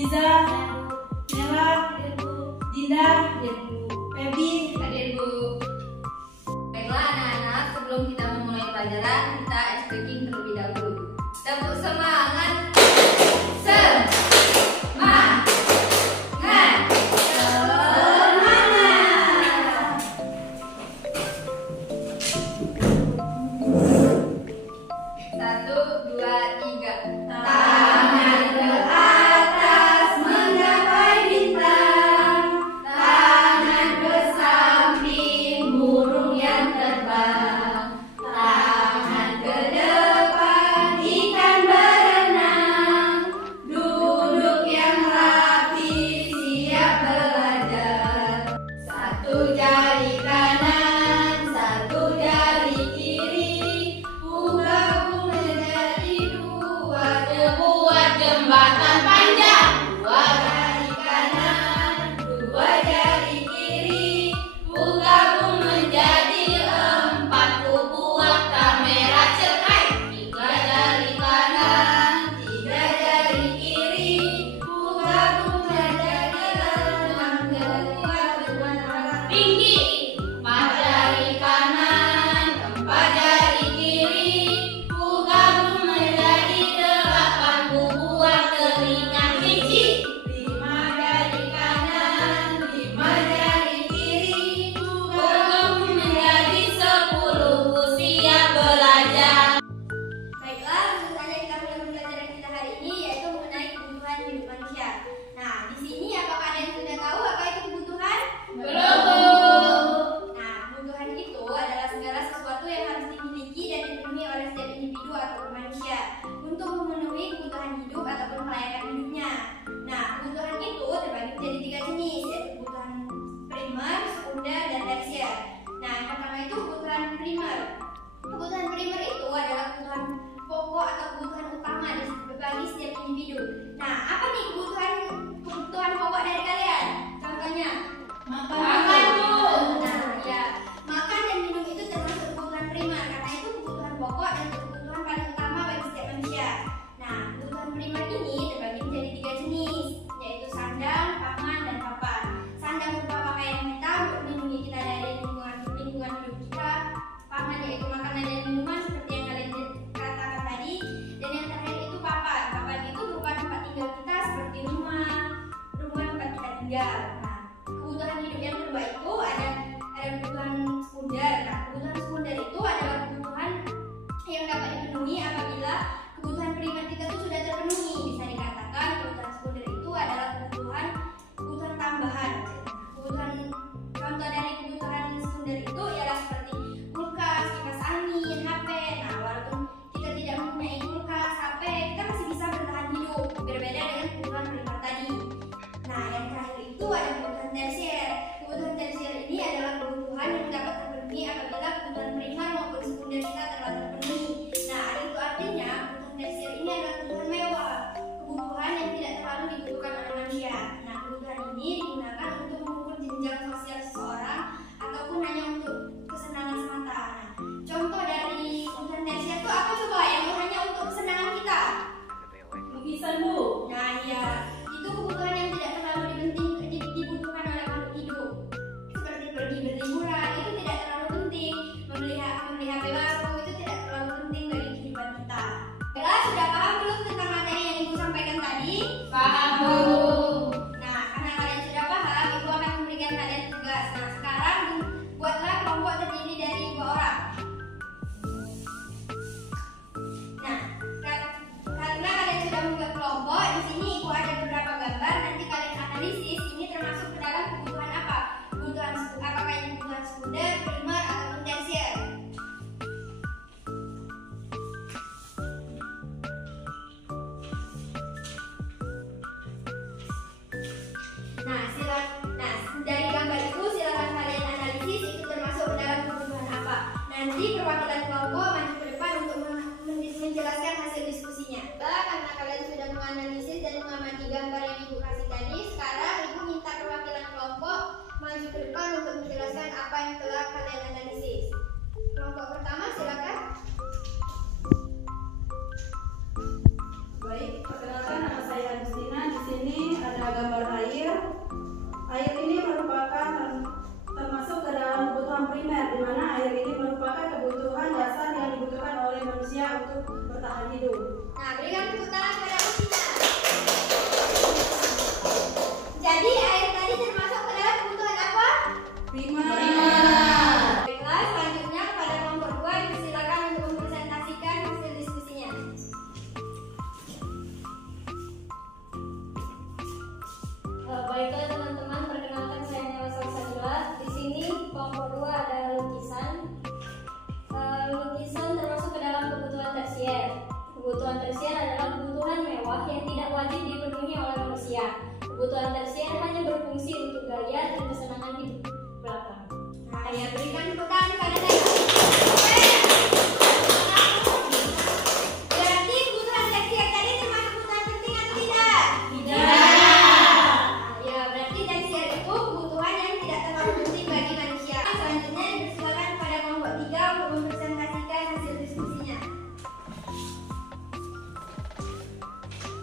Liza, Nela, Dinda, Febi, hadir Bu. Baiklah anak-anak, sebelum kita memulai pelajaran, kita speaking terlebih dahulu. Tepuk semangat. Kebutuhan primer itu adalah kebutuhan pokok atau kebutuhan utama bagi setiap individu. Nah, apa nih kebutuhan pokok dari kalian? Contohnya, makan tuh. Nah, ya, makan dan minum itu termasuk kebutuhan primer karena itu kebutuhan pokok dan kebutuhan paling utama bagi setiap manusia. Nah, kebutuhan primer ini terbagi menjadi 3 jenis, yaitu sandang, pangan, dan papan. Sandang berupa pakaian kita untuk melindungi kita dari lingkungan hidup kita. Pangan yaitu makanan dan minuman seperti yang kalian katakan tadi. Dan yang terakhir itu papan. Papan itu berupa tempat tinggal kita seperti rumah tempat kita tinggal. Nah, kebutuhan hidup yang kedua itu ada kebutuhan sekunder. Nah, kebutuhan sekunder itu adalah kebutuhan yang dapat dipenuhi apabila kebutuhan primer kita itu sudah terpenuhi. Bisa dikatakan kebutuhan sekunder itu adalah kebutuhan tambahan. Contoh dari kebutuhan sekunder itu ialah seperti kulkas, kipas angin, HP. Nah, walaupun kita tidak mempunyai kulkas, HP, kita masih bisa bertahan hidup. Berbeda dengan kebutuhan primer tadi. Nah, yang terakhir itu ada kebutuhan tersier. Kebutuhan tersier ini adalah kebutuhan yang dapat primer, di mana air ini merupakan kebutuhan dasar yang dibutuhkan oleh manusia untuk bertahan hidup. Nah, berikan tepuk tangan kepada Agustina. Jadi air tadi termasuk ke dalam kebutuhan apa? Primer. Baiklah, selanjutnya kepada kelompok 2 dipersilakan untuk mempresentasikan hasil diskusinya. Baiklah teman-teman, perkenalkan saya Nela Salsabila. Di sini kelompok 2 ada lukisan. Lukisan termasuk ke dalam kebutuhan tersier. Kebutuhan tersier adalah kebutuhan mewah yang tidak wajib dipenuhi oleh manusia. Kebutuhan tersier hanya berfungsi untuk gaya dan kesenangan hidup belaka. Nah, ya berikan tepuk tangan kepada Nela. Berarti kebutuhan tersier tadi termasuk kebutuhan penting atau tidak? Ya, berarti tersier itu kebutuhan yang tidak terlalu penting bagi manusia. Selanjutnya dipersilakan kepada kelompok 3 untuk mempresentasikan hasil diskusinya.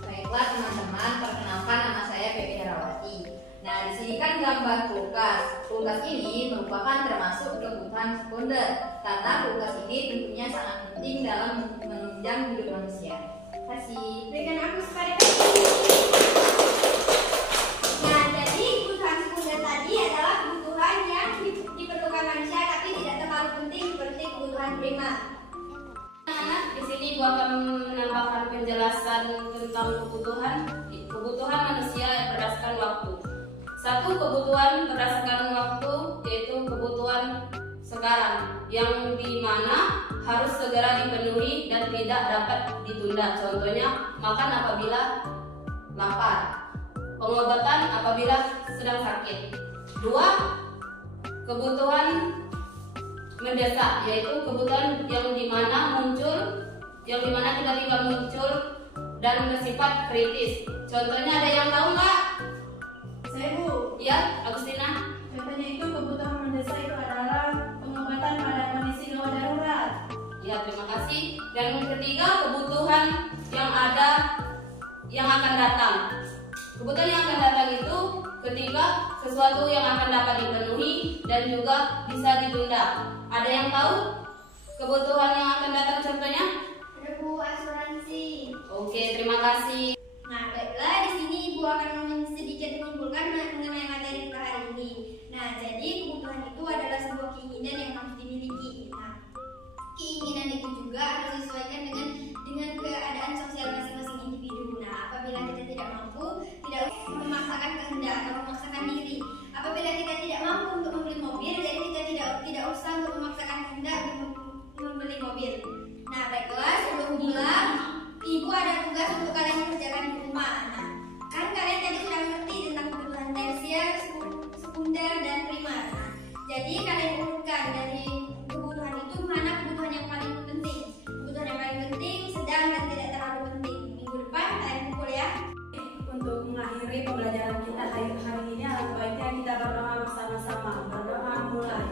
Baiklah teman-teman, perkenalkan nama saya Pepi Herawati. Nah, di sini kan gambar kulkas. Kulkas ini merupakan termasuk kebutuhan sekunder karena kulkas ini tentunya sangat penting dalam menunjang hidup manusia. Terima kasih. Berikan aku kepada Pepi. Nah, jadi kebutuhan sekunder tadi adalah kebutuhan yang diperlukan manusia tapi tidak terlalu penting seperti kebutuhan primer. Anak-anak, di sini gua akan menambahkan penjelasan tentang kebutuhan manusia yang berdasarkan waktu. Satu, kebutuhan berdasarkan waktu, yaitu kebutuhan sekarang yang dimana harus segera dipenuhi dan tidak dapat ditunda. Contohnya, makan apabila lapar, pengobatan apabila sedang sakit. Dua, kebutuhan mendesak, yaitu kebutuhan yang dimana tiba-tiba muncul dan bersifat kritis. Contohnya ada yang tahu nggak? Saya Bu. Ya, Agustina. Contohnya itu kebutuhan mendesak itu adalah pengobatan pada kondisi gawat darurat. Ya, terima kasih. Dan yang ketiga, kebutuhan yang akan datang. Kebutuhan yang akan datang itu ketika sesuatu yang akan dapat dipenuhi dan juga bisa ditunda. Ada yang tahu kebutuhan yang akan datang contohnya? Ada Bu, asuransi. Oke, terima kasih. Nah, baiklah, di sini Ibu akan sedikit menyimpulkan mengenai materi kita hari ini. Nah, jadi kebutuhan itu adalah sebuah keinginan yang harus dimiliki. Nah, keinginan itu juga harus disesuaikan dengan keadaan sosial masing-masing individu. Nah, apabila kita tidak mampu, tidak usah memaksakan kehendak atau memaksakan diri. Apabila kita tidak mampu untuk membeli mobil, jadi kita tidak usah untuk memaksakan kehendak untuk membeli mobil. Nah, baiklah, sebelum pulang, Ibu ada tugas untuk kalian kerjakan di rumah. Nah, kan kalian tadi sudah mengerti tentang kebutuhan tersier, sekunder, dan primer. Nah, jadi kalian urutkan dari kebutuhan itu mana kebutuhan yang paling penting. Kebutuhan yang paling penting, sedang, dan tidak terlalu penting. Minggu depan kalian kumpul ya. Untuk mengakhiri pembelajaran kita hari ini, alangkah baiknya kita berdoa bersama-sama. Berdoa mulai.